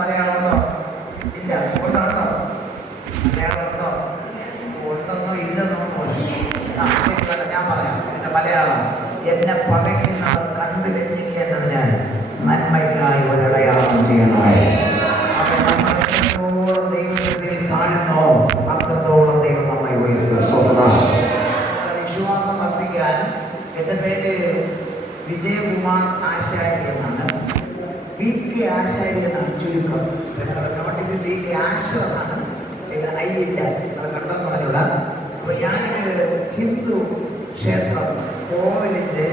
മലയാളമുണ്ടോ? ഇല്ല. ഉണ്ടോ? മലയാളമുണ്ടോ? ഉണ്ടെന്നോ ഇല്ലെന്നോ ഞാൻ പറയാം. ഇതിന്റെ മലയാളം: എന്നെ പകയ്ക്കുന്നവർ കണ്ടു ലജ്ജിക്കേണ്ടതിന് നന്മയ്ക്കായി ഒരടയാളം ചെയ്യണമേ. അപ്പോൾ നമ്മൾ എത്രത്തോളം ദൈവത്തിൽ താഴുന്നോ അത്രത്തോളം ദൈവം നമ്മെ ഉയർത്തുക. സ്വതന്ത്രം വിശ്വാസം വർദ്ധിക്കാൻ. എൻ്റെ പേര് വിജയകുമാർ ആശാരി എന്നാണ്. വി കെ ആശാരി എന്നാണ് ചുരുക്കം. നോട്ടീസിൽ വി കെ ആശർ എന്നാണ്. ഐ ഇല്ല, അത് കണ്ടെന്ന് പറഞ്ഞൂടാ. അപ്പോൾ ഞാനൊരു ഹിന്ദു ക്ഷേത്രം കോവിലിൻ്റെ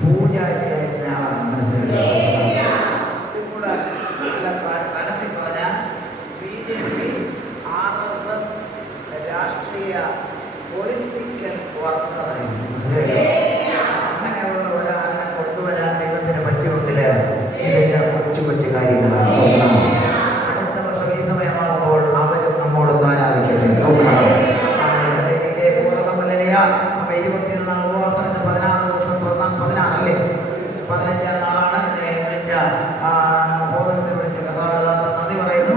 പൂജാരിയായിരുന്ന ആളാണ്. മനസ്സിലാക്കുക. ഇതും കൂടെ നല്ല കനത്തിൽ പറഞ്ഞാൽ BJP RSS രാഷ്ട്രീയ പൊളിറ്റിക്കൽ വർക്കറായിരുന്നു. അങ്ങനെയുള്ള ഒരാളിനെ കൊണ്ടുവരാൻ ദൈവത്തിന് പറ്റുമെങ്കിൽ ഇതെല്ലാം കൊച്ചു കൊച്ചു കാര്യങ്ങളാണ്. സ്വപ്നം അടുത്ത വർഷം ഈ സമയമാകുമ്പോൾ അവരും നമ്മോട് ആരാധിക്കട്ടെ. സ്വപ്നം 21 നാൾ ഉപവാസം, 16 ദിവസം 16 അല്ലേ, 15-ാം നാളാണ് എന്നെ വിളിച്ച ബോധത്തിൽ വിളിച്ച കർത്താവദാസൻ നന്ദി പറയുന്നു.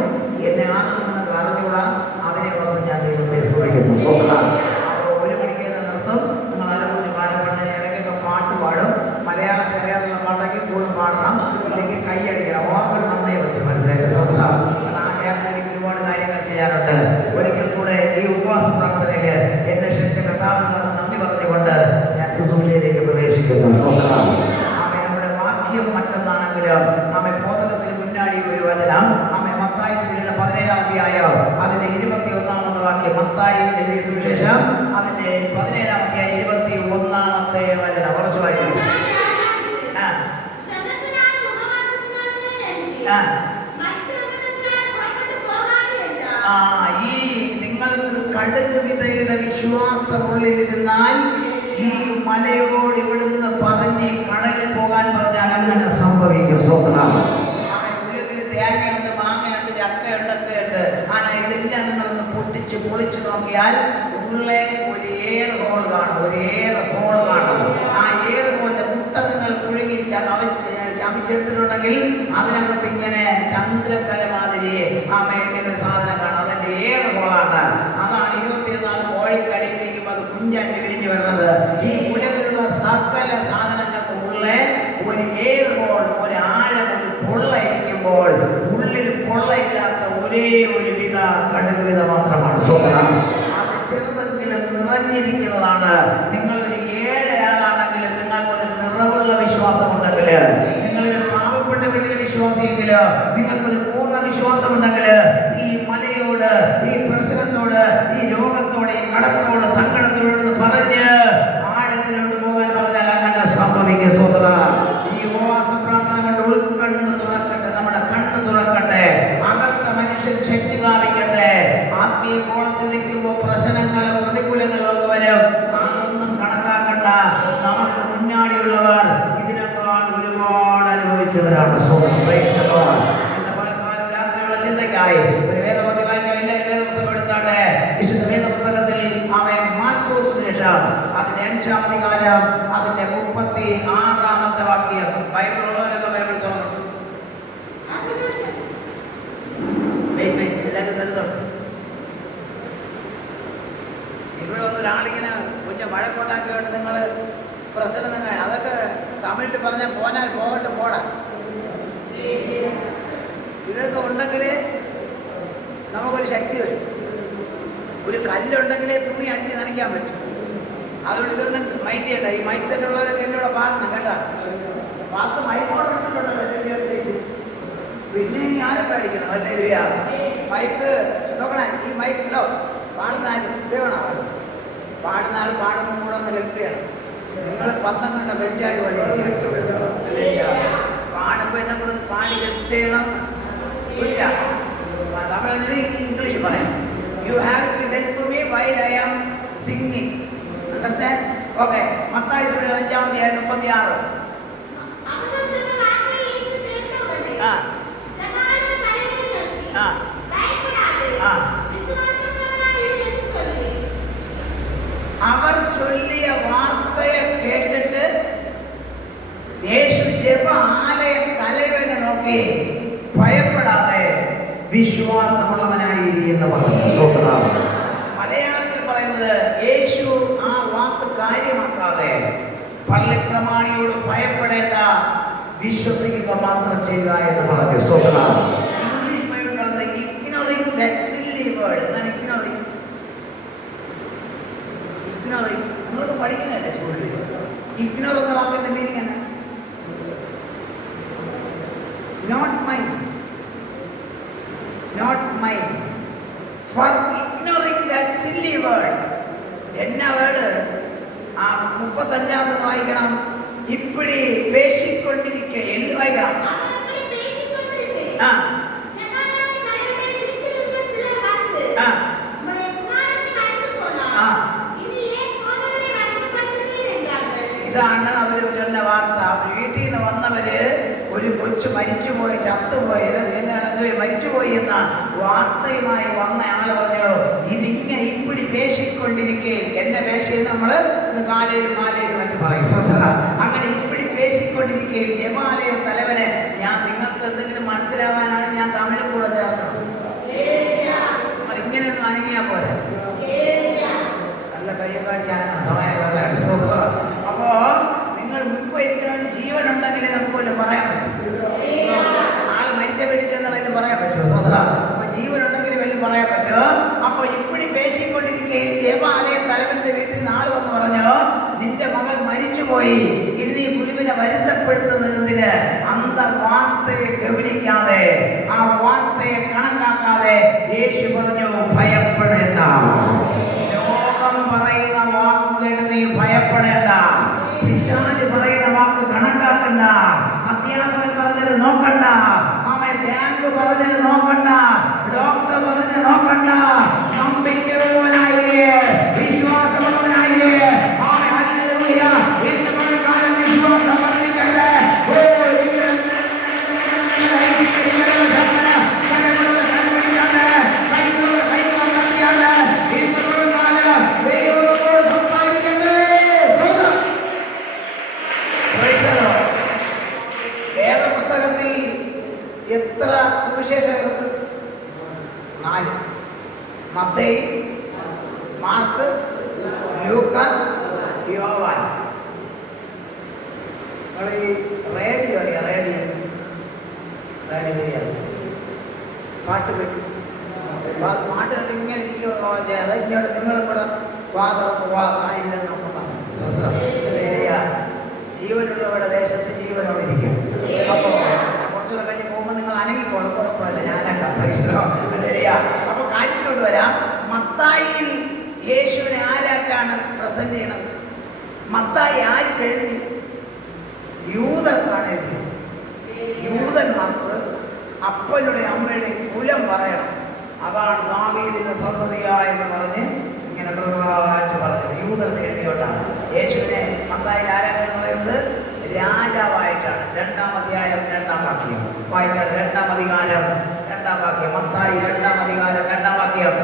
എന്നെ ആർക്കും അറിഞ്ഞുകൂടാ, അതിനെ ഓർത്ത് ഞാൻ ദൈവത്തെ സ്തുതിക്കുന്നു. സ്വപ്നം അപ്പോൾ 1 മണിക്ക് തന്നെ നിർത്തും. നിങ്ങൾ അരമണി പാരപ്പണ്ണ ഇടയ്ക്കൊക്കെ പാട്ട് പാടും. മലയാളത്തെ അറിയാനുള്ള പാട്ടൊക്കെ കൂടെ പാടണം, ഇല്ലെങ്കിൽ കൈയടിക്കണം. ഓർമ്മ നന്നേ പറ്റും. മനസ്സിലായിട്ട് സ്വപ്നം ആ ഗ്യാപ്പിൽ എനിക്ക് ഒരുപാട് കാര്യങ്ങൾ ചെയ്യാറുണ്ട്. ഒരിക്കൽ കൂടെ ഈ ഉപവാസ പ്രാർത്ഥനയിൽ എന്നെ ക്ഷണിച്ച കർത്താവിന് നന്ദി പറഞ്ഞുകൊണ്ട് ഞാൻ ശുശ്രൂഷയിലേക്ക് പ്രവേശിക്കുന്നു. സ്വന്തം നമ്മുടെ വാക്യം മറ്റൊന്നാണെങ്കിലും നമ്മെ ബോധകത്തിന് മുന്നാടി ഒരു വചനം. മത്തായി സുവിശേഷം 17-ാം അധ്യായം അതിന്റെ 21-ാമത്തെ വാക്യം. മത്തായി എഴുതിയ സുവിശേഷം അതിന്റെ 17-ാം അധ്യായം 21-ാമത്തെ വചനം. കുറച്ച് വായിക്കും. ഈ നിങ്ങൾക്ക് കടുക് വിതയുടെ വിശ്വാസമുള്ളിലിരുന്നാൽ ഈ മലയോട് ഇവിടുന്ന് പറഞ്ഞ് കടലിൽ പോകാൻ പറഞ്ഞാൽ അങ്ങനെ സംഭവിക്കും. സ്വന്തം ഉള്ളിൽ തേങ്ങയുണ്ട്, മാങ്ങയുണ്ട്, ചക്കയുണ്ട്, ഒക്കെ ഉണ്ട്. ഇതെല്ലാം നിങ്ങളൊന്ന് പൊളിച്ചു നോക്കിയാൽ ഉള്ളേ ഒരു എയർ ഹോൾ കാണും. ഒരു എയർ ഹോൾ കാണും. ആ എയർ ഹോളിന്റെ മുട്ട നിങ്ങൾ കുഴുകി ചമിച്ചെടുത്തിട്ടുണ്ടെങ്കിൽ അതിനകത്ത് ഇങ്ങനെ ചന്ദ്രക്കല മാതിരി ഇങ്ങനെ ഒരു സാധനം കാണും. അതിന്റെ എയർ ഹോളാണ്. അതാണ് 21 കോഴിക്കടിയിലേക്കും അത് കുഞ്ഞാറ്റി വിരിഞ്ഞു വരുന്നത്. ഈ ഉലകിലുള്ള സകല സാധനങ്ങൾക്ക് ഉള്ളേ ഒരു എയർ ഹോൾ, ഒരു ആഴം, ഒരു പൊള്ള ഇരിക്കുമ്പോൾ ഉള്ളിൽ പൊള്ളയില്ലാത്ത ഒരേ ഒരു വിധ കടുക് വിധ മാത്രമാണ്. അത് ചെറുതെങ്കിലും നിറഞ്ഞിരിക്കുന്നതാണ്. നിങ്ങളൊരു ഏഴയാളാണെങ്കിലും നിങ്ങൾക്കൊരു നിറവുള്ള വിശ്വാസമുണ്ടെങ്കിൽ, നിങ്ങളൊരു പാവപ്പെട്ട വീട്ടിലെ വിശ്വാസിയെങ്കിൽ, നിങ്ങൾക്കൊരു പൂർണ്ണ വിശ്വാസമുണ്ടെങ്കിൽ ഈ മലയോട്, ഈ പ്രശ്നത്തോട്, ഈ രോഗത്തോട്, ഈ കടത്തോട്, സങ്കടത്തോട് പറഞ്ഞ് ആഴത്തിലോട്ട് പോകാൻ പറഞ്ഞാൽ അങ്ങനെ സംഭവിക്കും. സ്വതന്ത്ര ഈ ഉപവാസ പ്രാർത്ഥന കൊണ്ട് ഉൾക്കണ്ണ് തുറക്കട്ടെ, നമ്മുടെ കണ്ണ് തുറക്കട്ടെ, അകത്ത മനുഷ്യൻ ശക്തി പ്രാപിക്കട്ടെ. ആത്മീയ കോളത്തിൽ നിൽക്കുമ്പോൾ പ്രശ്നങ്ങളും പ്രതികൂലങ്ങളും ഒക്കെ വരും. അതൊന്നും കണക്കാക്കണ്ട. നമുക്ക് മുന്നാടിയുള്ളവർ ഇതിനേക്കാൾ ഒരുപാട് അനുഭവിച്ചവരാണ്. എന്ന പലകാലം രാത്രിയുള്ള ചിന്തയ്ക്കായി ഒരു വേദപതി വായിക്കാൻ എല്ലാവരും വേദപുസ്തകം എടുത്താട്ടെ. വിശുദ്ധ വേദപുസ്തകത്തിൽ മാർക്കോസ് സുവിശേഷം അതിന്റെ 5-ാം അധികാരം അതിന്റെ 36-ാമത്തെ വാക്യം. ബൈബിൾ ഉള്ളവരൊക്കെ ബൈബിൾ തുറന്നു. എല്ലാവരും തരുന്നുണ്ട്. ഇവിടെ ഒന്നൊരാളിങ്ങനെ കുഞ്ഞ വഴക്കുണ്ടാക്കിയോണ്ട് നിങ്ങൾ പ്രശ്നം നിങ്ങൾ അതൊക്കെ തമിഴിൽ പറഞ്ഞാൽ പോനാൽ പോകട്ടെ, പോടാ. ഇതൊക്കെ ഉണ്ടെങ്കിൽ നമുക്കൊരു ശക്തി വരും. ഒരു കല്ലുണ്ടെങ്കിലേ തുണി അടിച്ച് നനയ്ക്കാൻ പറ്റും. അതുകൊണ്ട് ഇതൊന്നും മൈൻഡ് ചെയ്യണ്ട. ഈ മൈക്ക് സെറ്റ് ഉള്ളവരൊക്കെ എന്നോട് പാടുന്നു കേട്ടോ. പാസ്റ്റ് മൈക്കോട് എടുത്തിട്ടുണ്ടല്ലോ പ്ലേസ്. പിന്നെ ഇനി ആരൊക്കെ അടിക്കണം അല്ലേ? മൈക്ക് നോക്കണേ. ഈ മൈക്കിലോ പാടുന്ന ആര് ഇടണം. പാടുന്ന ആൾ പാടുമ്പോൾ കൂടെ ഒന്ന് ഹെൽപ്പ് ചെയ്യണം. നിങ്ങൾ 12 കണ്ട പരിചാടി പോലെ പാടുമ്പോൾ എന്നെ കൂടെ ഒന്ന് പാടി ഹെൽപ്പ് ചെയ്യണം. ഇല്ല, തമിഴ് ഇംഗ്ലീഷ് പറയാം. You have to help me while I am singing. Understand? Okay. Mathai 5-ാം അധ്യായം 36. അവർ ചൊല്ലിയ വാർത്തയെ കേട്ടിട്ട് യേശു ജപ ആലയ തലവനെ നോക്കി ഭയപ്പെടാതെ വിശ്വാസമുള്ളവനായി എന്ന് പറഞ്ഞു. സ്വതന്ത്രം മലയാളത്തിൽ പറയുന്നത് യേശു ആ വാക്ക് കാര്യമാക്കാതെ പള്ളിപ്രമാണിയോട് ഭയപ്പെടേണ്ട, വിശ്വസിക്കുക മാത്രം ചെയ്യുക എന്ന് പറഞ്ഞു. സ്വതന്ത്രം ഇംഗ്ലീഷ് ബൈബിൾ പറയുന്നത് ഇഗ്നോറിംഗ് ദാറ്റ് സില്ലി വേർഡ്. എന്താണ് ഇഗ്നോറിംഗ്? ഇഗ്നോറിംഗ് നിങ്ങൾക്ക് പഠിക്കുന്നതല്ലേ സ്കൂളിൽ? ഇഗ്നോർ എന്ന വാക്കിന്റെ മീനിങ് എന്നാ? Not mind. Not mine. For ignoring that silly word. എന്നാ വേർഡ്? ആ 35 വായിക്കണം. ഇപ്പിടി പേശിക്കൊണ്ടിരിക്കെ വായിക്കണം. ഇതാണ് അവര് ചൊല്ല വാർത്ത. വീട്ടിൽ നിന്ന് വന്നവര് ഒരു കൊച്ചു മരിച്ചുപോയി, ചത്തുപോയി, മരിച്ചുപോയി എന്ന വാർത്തയുമായി വന്ന ആള് പറഞ്ഞു, ഇതിങ്ങനെ ഇപ്പിടി പേശിക്കൊണ്ടിരിക്കെ, എന്റെ പേശയെന്ന് നമ്മള് കാലയിലും മാലയിലും മറ്റും പറയും. അങ്ങനെ ഇപ്പിടി പേശിക്കൊണ്ടിരിക്കെ ജമാലയ തലവനെ, ഞാൻ നിങ്ങൾക്ക് എന്തെങ്കിലും മനസ്സിലാവാനാണ് ഞാൻ തമിഴും കൂടെ ചേർക്കുന്നത്. നമ്മൾ ഇങ്ങനെ ഒന്നും അനങ്ങിയാ പോലെ നല്ല കയ്യും കാണിക്കാനാണ് സമയം. അപ്പോ നിങ്ങൾ മുൻപ് ഇരിക്കുന്ന ജീവനുണ്ടെങ്കിലേ നമുക്ക് വല്ലതും പറയാൻ പറ്റും. ആള് മരിച്ച വീട്ടിൽ ചെന്ന വല്ലതും പറയാൻ പറ്റുമോ? സ്വതന്ത്ര അപ്പൊ ജീവനുണ്ടെങ്കിൽ വല്ലതും പറയാൻ പറ്റുമോ? അപ്പൊ ഇപ്പിടി പേശിക്കൊണ്ടിരിക്കുകയും ജപാലയ തലവന്റെ വീട്ടിൽ നിന്ന് ആള് വന്ന് പറഞ്ഞു, നിന്റെ മകൾ മരിച്ചുപോയി, ഇനി നീ ഗുരുവിനെ വരുത്തപ്പെടുത്തുന്നതിന് അന്ത വാർത്തയെ ഗവനിക്കാതെ, ആ വാർത്തയെ കണക്കാക്കാതെ യേശു പറഞ്ഞു, ഭയപ്പെടേണ്ട. ലോകം പറയുന്ന വാക്കുകൾ നീ ഭയപ്പെടേണ്ട. പിശാച് പറയുന്ന വാക്ക് കണക്കാക്കണ്ട. അധ്യാപകൻ പറഞ്ഞത് നോക്കണ്ട. ബാങ്ക് പറഞ്ഞത് നോക്കണ്ട. ഡോക്ടർ പറഞ്ഞത് നോക്കണ്ട. നമ്പിക്കയുള്ളവനായില്ലേ, വിശ്വാസമുള്ളവനായില്ലേ, വിശ്വാസം വർദ്ധിക്കട്ടെ. വേദപുസ്തകത്തിൽ എത്ര സുവിശേഷകർക്ക്? 4. മത്തായി, മാർക്ക്, ലൂക്ക, യോവാൻ. നിങ്ങൾ ഈ റേഡിയോ അറിയാം? റേഡിയോ ശരിയാണ്. പാട്ട് കേട്ടു. പാട്ട് കേട്ട് ഇങ്ങനെ ഇരിക്കുമോ? അത് ഇങ്ങോട്ട് നിങ്ങളും കൂടെ വാ തുറന്ന് വാ ഇല്ലെന്നൊക്കെ പറഞ്ഞു. ജീവനുള്ളവരുടെ ദേശത്ത് ജീവനോടെ ഇരിക്കും. അപ്പോൾ കുറച്ചുകൂടെ കഴിഞ്ഞ് പോകുമ്പോൾ നിങ്ങൾ അനങ്ങിക്കോളും, കുഴപ്പമില്ല, ഞാനൊക്കെ അല്ലേയാ. അപ്പോൾ കാര്യത്തിലോട്ട് വരാം. മത്തായിയിൽ യേശുവിനെ ആരായിട്ടാണ് പ്രസന്റ് ചെയ്യണത്? മത്തായി ആർക്ക് എഴുതി? യൂതർക്കാണ് എഴുതിയത്. യൂതന്മാർക്ക് അപ്പനുടെ അമ്മയുടെ കുലം പറയണം. അതാണ് ദാവീദിന്റെ സന്തതിയായെന്ന് പറഞ്ഞ് ഇങ്ങനെ പ്രകാറ്റ് പറഞ്ഞത്. യൂതർക്ക് എഴുതിയോട്ടാണ്. യേശുവിനെ മത്തായിൽ ആരായിട്ടാണ് പറയുന്നത്? രാജാവായിട്ടാണ്. 2-ാം അധ്യായം 2-ാം വാക്യം വായിച്ചാണ്. 2-ാം അധികാരം 2-ാം വാക്യം. മത്തായി 2-ാം അധികാരം 2-ാം വാക്യം.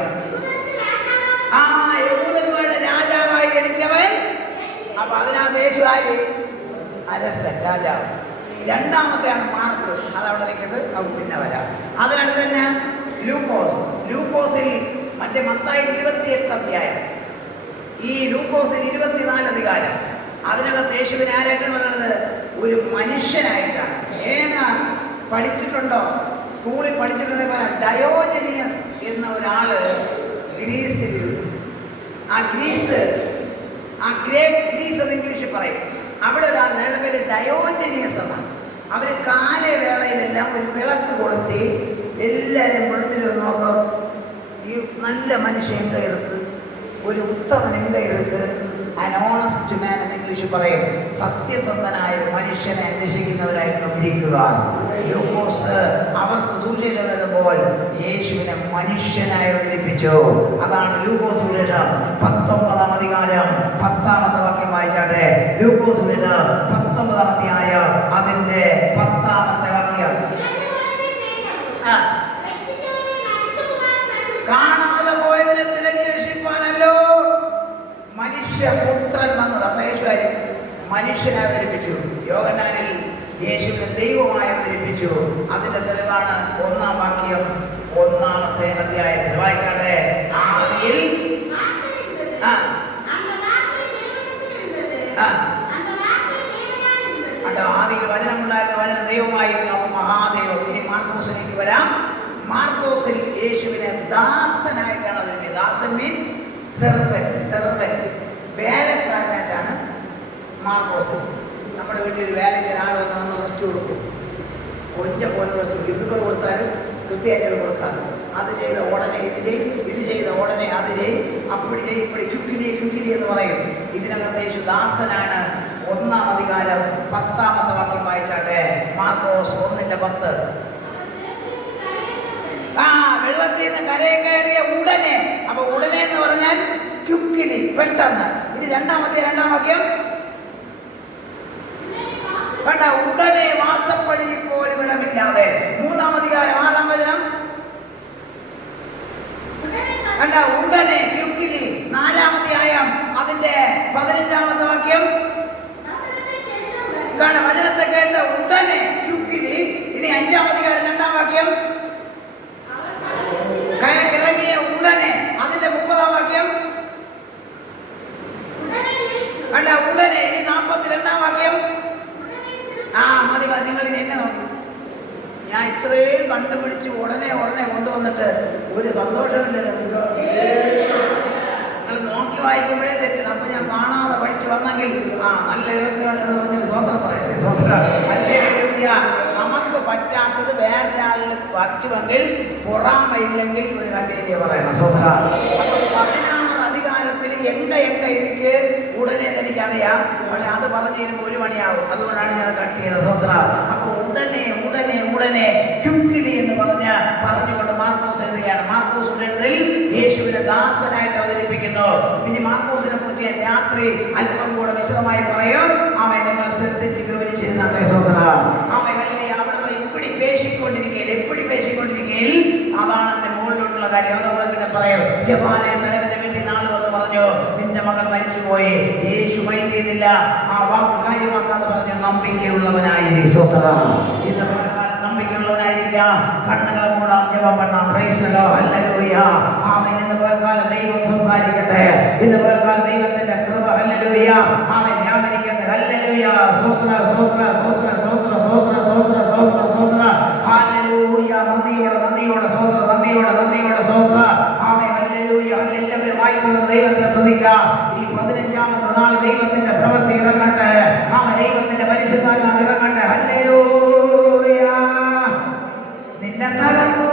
ആ യഹൂദന്മാരുടെ രാജാവായി ജനിച്ചവൻ. അപ്പൊ അതിനകത്ത് യേശു ആര്? അരസൻ, രാജാവ്. 2-ാമത്തെയാണ് മാർക്ക്. അതവിടെ നിൽക്കട്ട്, നമുക്ക് പിന്നെ വരാം. അതിനടുത്ത് തന്നെ ലൂക്കോസ്. ലൂക്കോസിൽ മറ്റേ മത്തായി 28 അധ്യായം, ഈ ലൂക്കോസിൽ 24 അധികാരം. അതിനകത്ത് യേശുവിനെ ആരായിട്ടാണ് പറയുന്നത്? ഒരു മനുഷ്യനായിട്ടാണ്. പഠിച്ചിട്ടുണ്ടോ? സ്കൂളിൽ പഠിച്ചിട്ടുണ്ടെങ്കിൽ പറയാം. ഡയോജനിയസ് എന്ന ഒരാള് ഗ്രീസിലിരുന്നു. ആ ഗ്രീസ് എന്ന് ഇംഗ്ലീഷിൽ പറയും. അവിടെ ഒരാൾ, അയാളുടെ പേര് ഡയോജനിയസ് എന്നാണ്. അവര് കാലവേളയിലെല്ലാം ഒരു വിളക്ക് കൊളുത്തി എല്ലാവരും മുണ്ടിലും നോക്കും. ഈ നല്ല മനുഷ്യൻ എങ്ക ഇருக்கு, ഒരു ഉത്തമൻ എങ്ക ഇருக்கு, an honest man എന്ന് ഇംഗ്ലീഷിൽ പറയും. സത്യസന്ധനായ ഒരു മനുഷ്യനെ അന്വേഷിക്കുന്നവരായിരുന്നു ഗ്രീക്കുകാർ. ലൂക്കോസ് അവർക്ക് സുവിശേഷം എഴുതുമ്പോൾ യേശുവിനെ മനുഷ്യനായി അവതരിപ്പിച്ചു. അതാണ് ലൂക്കോസ് സുവിശേഷം 19-ാം അധികാരം 10-ാമത്തെ വാക്യം വായിച്ചാട്ടെ. ലൂക്കോസ് സുവിശേഷം 19-ാം അധ്യായം അതിന്റെ 10-ാമത്തെ വാക്യം. കാണാതെ പോയതിനെ തിരഞ്ഞേഷിപ്പാനല്ലോ മനുഷ്യപുത്രൻ വന്നത്. അപ്പൊ യേശുവാര് മനുഷ്യനെ അവതരിപ്പിച്ചു. യോഹന്നാനിൽ യേശുവിനെ ദൈവമായി അവതരിപ്പിച്ചു. അതിന്റെ തെളിവാണ് 1-ാം വാക്യം ഹിന്ദുക്കൾ കൊടുത്താലും ക്രിസ്ത്യാനികൾ കൊടുക്കാതെ അത് ചെയ്ത ഉടനെ ഇത് ചെയ്യും, ഇത് ചെയ്ത ഉടനെ അത് ചെയ്യും, അപ്പടി ചെയ്യും, ഇപ്പടി ക്യുക്കിലി എന്ന് പറയും. ഇതിനകത്ത് യേശുദാസനാണ്. 1-ാം അധികാരം 10-ാമത്തെ വാക്യം വായിച്ചാട്ടെ. മാർക്കോസ് 1:10. വെള്ളത്തിൽ നിന്ന് കരയെ കയറിയ ഉടനെ. അപ്പൊ ഉടനെ എന്ന് പറഞ്ഞാൽ ക്യുക്കിലി, പെട്ടെന്ന്. ഇത് 2-ാം വാക്യം കണ്ട. ഉടനെ വാസപ്പടി പോലും ഇടമില്ലാതെ. 3-ാം അധികാരം 6-ാം വചനം കണ്ട. ഉടനെ ക്യുക്കിലി. 4-ാം അധ്യായം അതിന്റെ 15-ാമത്തെ വാക്യം കണ്ട. വചനത്തെ കേട്ട് ഉടനെ ക്യുക്കിലി. ഇനി 5-ാം അധികാരം 2-ാം വാക്യം ഇറങ്ങിയ ഉടനെ അതിന്റെ 30-ാം വാക്യം കണ്ട. ഉടനെ. ഇനി 42-ാം വാക്യം. മതി നിങ്ങൾ ഇനി എന്നെ നോക്കി. ഞാൻ ഇത്രയും കണ്ടുപിടിച്ച് ഉടനെ കൊണ്ടുവന്നിട്ട് ഒരു സന്തോഷമില്ലല്ലോ. നിങ്ങൾ നോക്കി വായിക്കുമ്പോഴേ തെറ്റില്ല. അപ്പൊ ഞാൻ കാണാതെ പഠിച്ചു വന്നെങ്കിൽ നല്ല ഇറക്കുകയെന്ന് പറഞ്ഞ സ്വന്തം പറയട്ടെ. സ്വന്തം ഹല്ലേലൂയ. നമുക്ക് പറ്റാത്തത് വേറൊരാളിൽ പറ്റുമെങ്കിൽ പുറാമയില്ലെങ്കിൽ ഒരു ഹല്ലേലൂയ പറയണം. സ്വന്തം. അപ്പൊ 16 അധികാരത്തിൽ എങ്ക ഇരിക്ക് ഉടനെ എനിക്കറിയാം. പക്ഷെ അത് പറഞ്ഞു തരുമ്പോൾ 1 മണിയാവും. അതുകൊണ്ടാണ് ഞാൻ കട്ട് ചെയ്തത്. സ്വന്തം. അപ്പൊ ഉടനെ ക്യുക്കിലി എന്ന് പറഞ്ഞുകൊണ്ട് മാർക്കോസ് എഴുതുകയാണ്. മാർക്കോസ് എഴുതൽ യേശുവിനെ ദാസനായിട്ട് അവതരിപ്പിക്കുന്നു. ഇനി മാർക്കോസിനെ കുറിച്ച് ഞാൻ രാത്രി അല്പം കൂടെ വിശദമായി പറയും. അവൻ നിങ്ങൾ ശ്രദ്ധിച്ച് ഗൗനിച്ചിരുന്നാട്ടെ. സ്വന്തം. അവൻ അവിടെ എപ്പടി പേശിക്കൊണ്ടിരിക്കയിൽ അതാണ് എന്റെ മുകളിലോട്ടുള്ള കാര്യം. അതുപോലെ പിന്നെ പറയും. ജപാലയ തലവന്റെ വീട്ടിൽ നാളെ വന്ന് പറഞ്ഞു, നിന്റെ മകൾ മരിച്ചുപോയി. യേശു മൈൻഡ് ചെയ്തില്ല. ആ വാക്ക് കാര്യമാക്കാതെ പറഞ്ഞു, നമ്പിക്കയുള്ളവനായി. സ്വന്തം. ഇന്ന് നമ്പിക്കയുള്ളവനായിരിക്കാം. കണ്ണുകളെ മൂടാം, ജപം പണ്ണാം. ഹല്ലേലൂയ. ആമേൻ. ഇന്ന് പകൽക്കാലം ദൈവം സംസാരിക്കട്ടെ. ഇന്ന് പകൽക്കാലം ദൈവത്തിന്റെ കൃപ. ഹല്ലേലൂയ. ആമേൻ. വ്യാപരിക്കട്ടെ. ഹല്ലേലൂയ. സ്തോത്രം. ഹല്ലേലൂയ. നന്ദിയോടെ സ്തോത്രം. ആമേൻ. ഹല്ലേലൂയ. എല്ലാവരും വായിക്കുന്ന ദൈവത്തെ സ്തുതിക്കാം. ഈ 15-ാമത്തെ നാൾ ദൈവത്തിന്റെ പ്രവൃത്തി ഇറങ്ങട്ടെ. ദൈവത്തിന്റെ പരിശുദ്ധാത്മാവ് ഇറങ്ങട്ടെ. ഹല്ലേലൂയ. നിന്നെ തകർന്നു